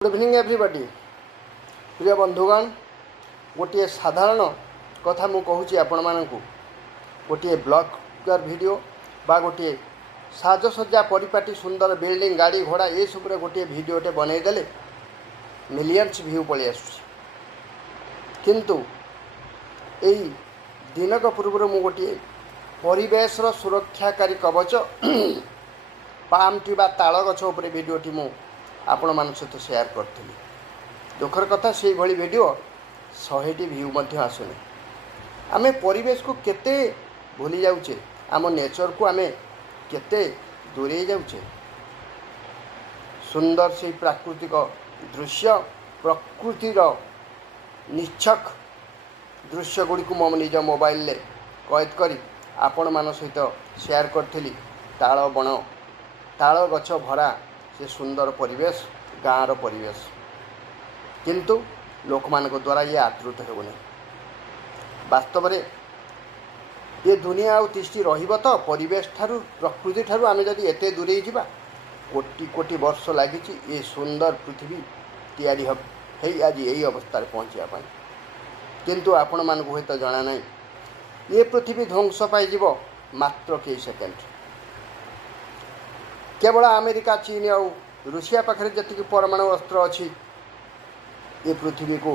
Good evening everybody. प्रिय बंधुगण, गोटे साधारण कथा मु कहूँ आपण मानकु गोटे ब्लॉगर वीडियो बा गोटे साजसज्जा परिपाटी सुंदर बिल्डिंग गाड़ी घोड़ा ये सब गोटे भिडटे बनईदे मिलियंस व्यू पलि आसुची। किंतु यही दिनक पूर्व मु गोटे परिवेशर सुरक्षाकारी कवच पाम टी बा ताल गछ उपरे भिडटी मु आपण मान सहित शेयर करी। दुखर कथा से भली वीडियो 100टी व्यू मध्य आसुनी। आमे परिवेश को केते भूली जाउचे, आम नेचर को आमे केते दूरे जाउचे। सुंदर से प्राकृतिक दृश्य प्रकृतिर निच्छक दृश्य गुड़ी को मो निज मोबाइल ले कैद करी आपण मान सहित शेयर करी। ताल बण ताल गछ भरा से सुंदर परिवेश गाँव परिवेश, किंतु लोक मान द्वारा ये आदृत होनी। वास्तव में ये दुनिया आउ तिष्टि रहिबो तो परिवेश ठारू प्रकृति ठारू आमे जदि एते दूरे जीवा कोटि कोटि वर्ष लगी ये सुंदर पृथ्वी तैयारी है आज यही अवस्था पहुँचा। किंतु आपण मान हुए तो जना ना ये पृथ्वी ध्वंस पाई मात्र कई सेकेंड। केवल अमेरिका चीन और रूसिया पाखे जी परमाणु अस्त्र अच्छी ये पृथ्वी को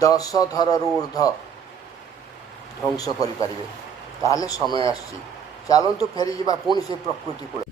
10 थर ऊर्ध ध्वंस करें। ताहले समय आसी चलतु फेरी जा पुणी से प्रकृति कूल।